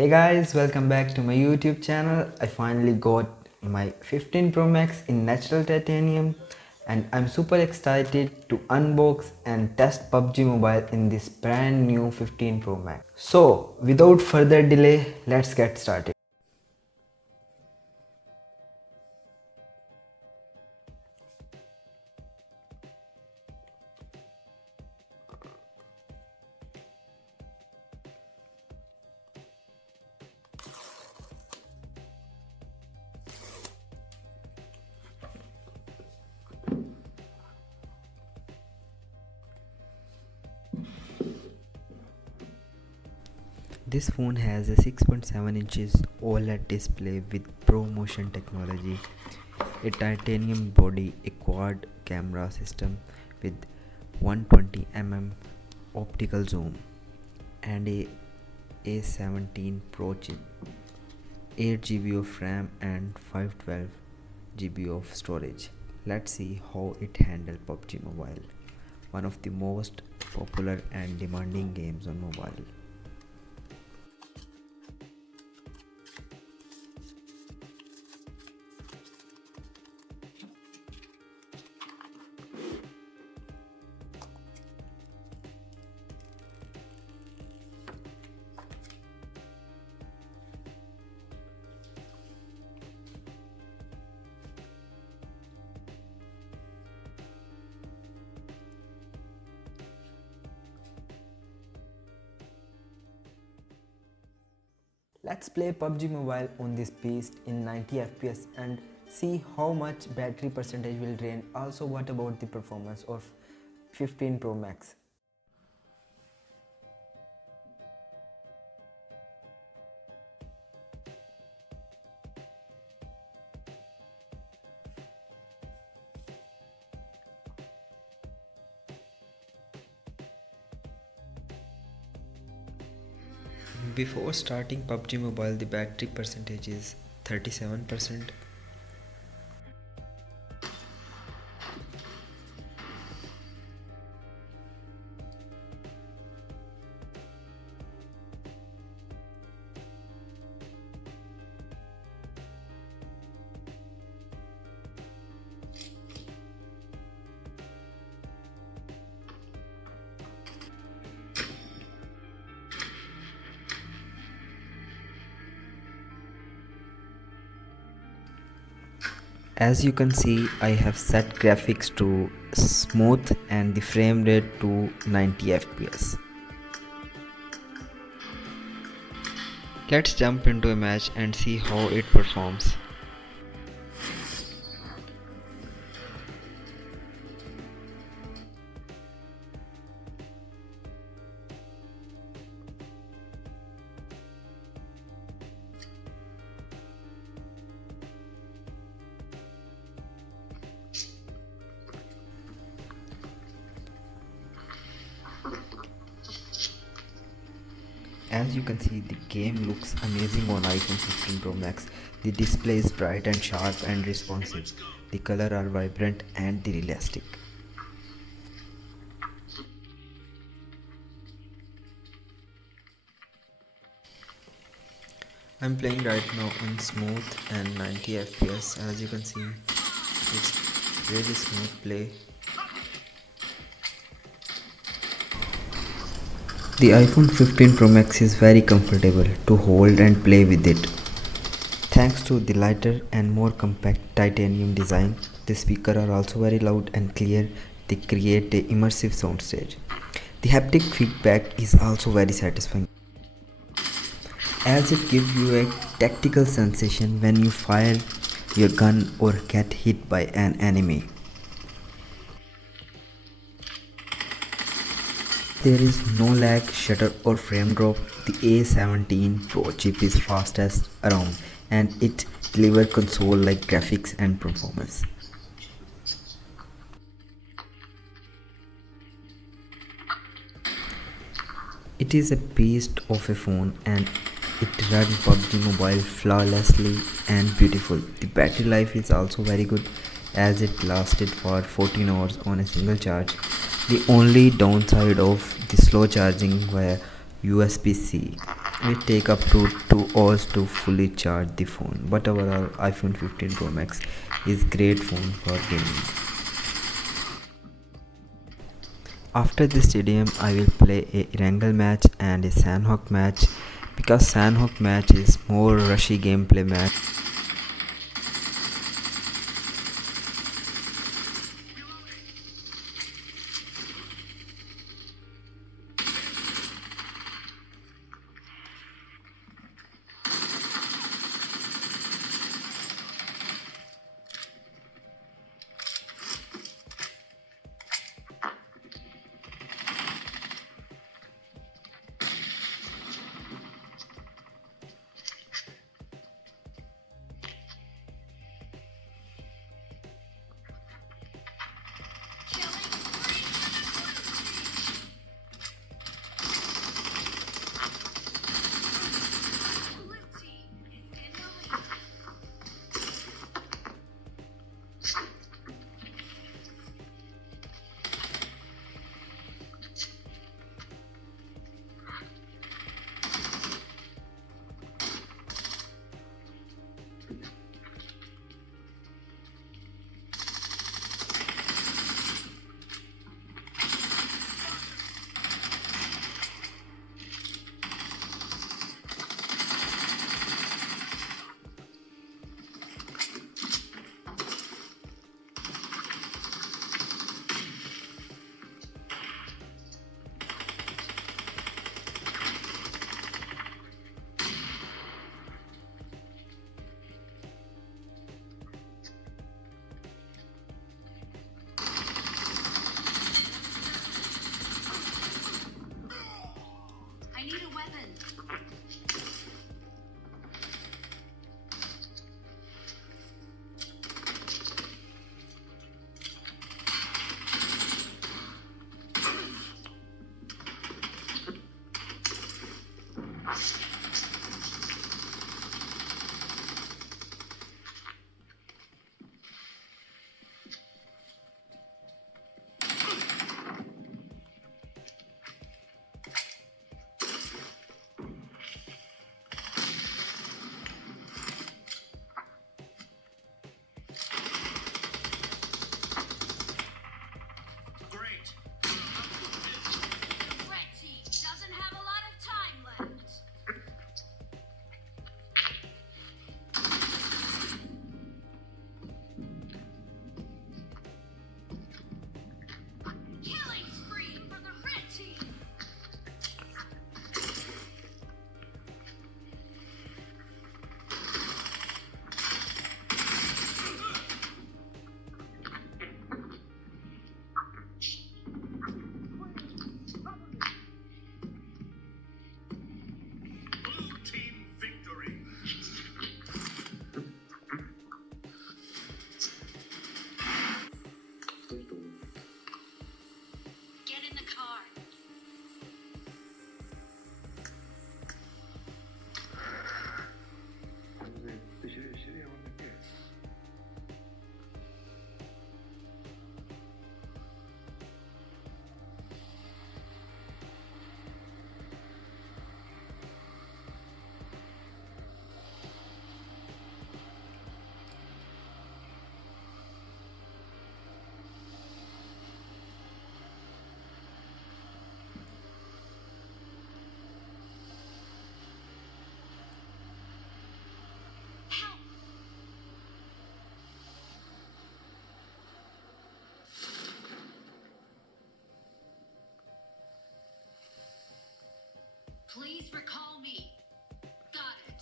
Hey guys, welcome back to my YouTube channel. I finally got my 15 Pro Max in natural titanium and I'm super excited to unbox and test PUBG Mobile in this brand new 15 Pro Max. So without further delay, let's get started. This phone has a 6.7 inches OLED display with ProMotion technology, a titanium body, a quad camera system with 120 mm optical zoom, and a A17 Pro chip, 8 GB of RAM and 512 GB of storage. Let's see how it handles PUBG Mobile, one of the most popular and demanding games on mobile. Let's play PUBG Mobile on this beast in 90 FPS and see how much battery percentage will drain. Also, what about the performance of 15 Pro Max? Before starting PUBG Mobile, the battery percentage is 37%. As you can see, I have set graphics to smooth and the frame rate to 90 FPS. Let's jump into a match and see how it performs. As you can see, the game looks amazing on iPhone 15 Pro Max. The display is bright and sharp and responsive. The colors are vibrant and realistic. I'm playing right now on smooth and 90 FPS. As you can see, it's really smooth play. The iPhone 15 Pro Max is very comfortable to hold and play with it. Thanks to the lighter and more compact titanium design, the speakers are also very loud and clear. They create an immersive soundstage. The haptic feedback is also very satisfying, as it gives you a tactical sensation when you fire your gun or get hit by an enemy. There is no lag, shutter or frame drop. The A17 Pro chip is fastest around and it delivers console-like graphics and performance. It is a beast of a phone and it runs PUBG Mobile flawlessly and beautiful. The battery life is also very good as it lasted for 14 hours on a single charge. The only downside of the slow charging via USB-C It take up to 2 hours to fully charge the phone, but overall iPhone 15 Pro Max is great phone for gaming. After the stadium, I will play a Wrangle match and a Sandhawk match because Sandhawk match is more rushy gameplay match. I need a weapon. Get in the car. Please recall me. Got it.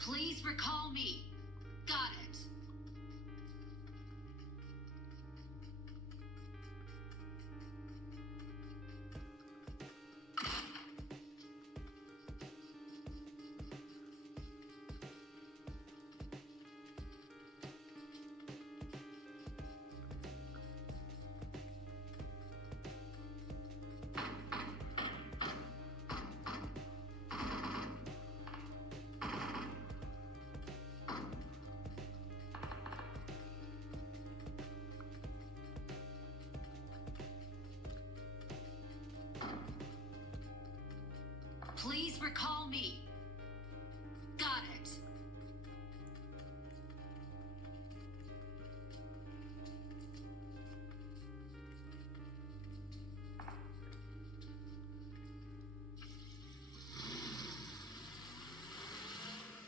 Please recall me. Got it. Please recall me. Got it.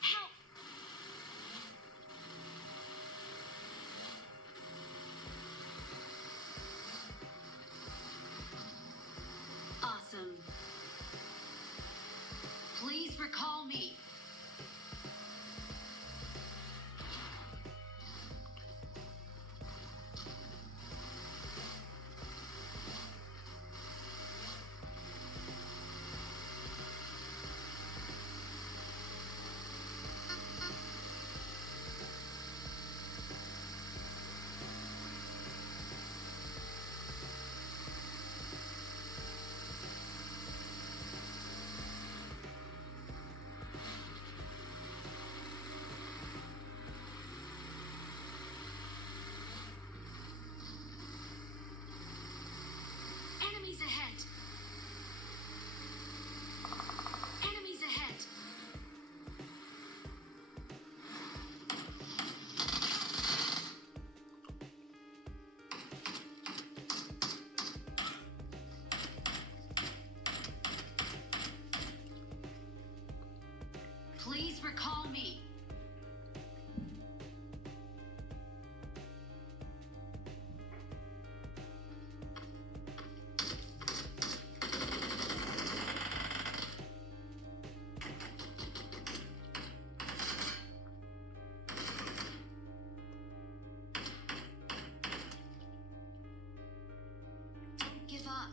Help! Awesome. Please recall me. Enemies ahead. Enemies ahead. Please recall me. Don't give up.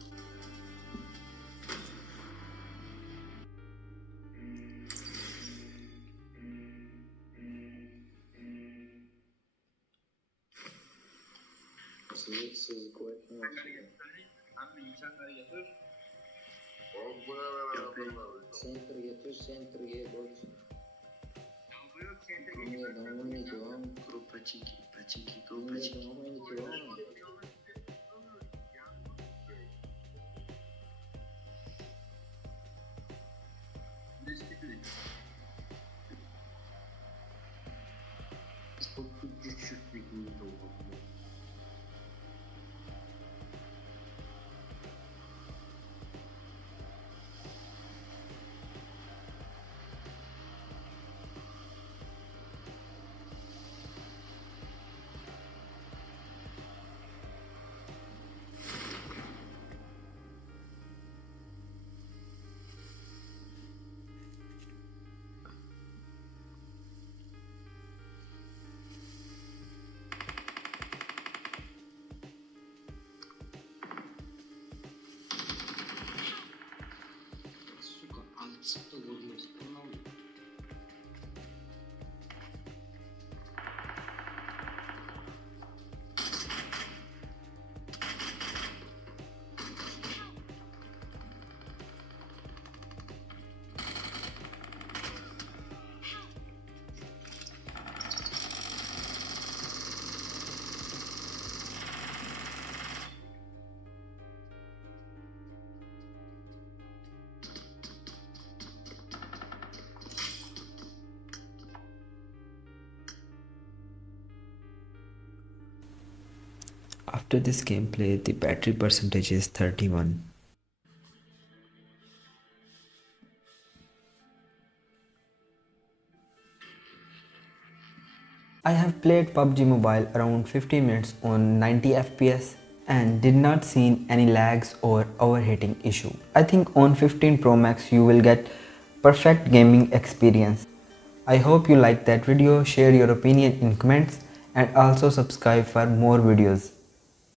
After this gameplay, the battery percentage is 31. I have played PUBG Mobile around 15 minutes on 90 FPS and did not see any lags or overheating issue. I think on 15 Pro Max you will get perfect gaming experience. I hope you liked that video, share your opinion in comments and also subscribe for more videos.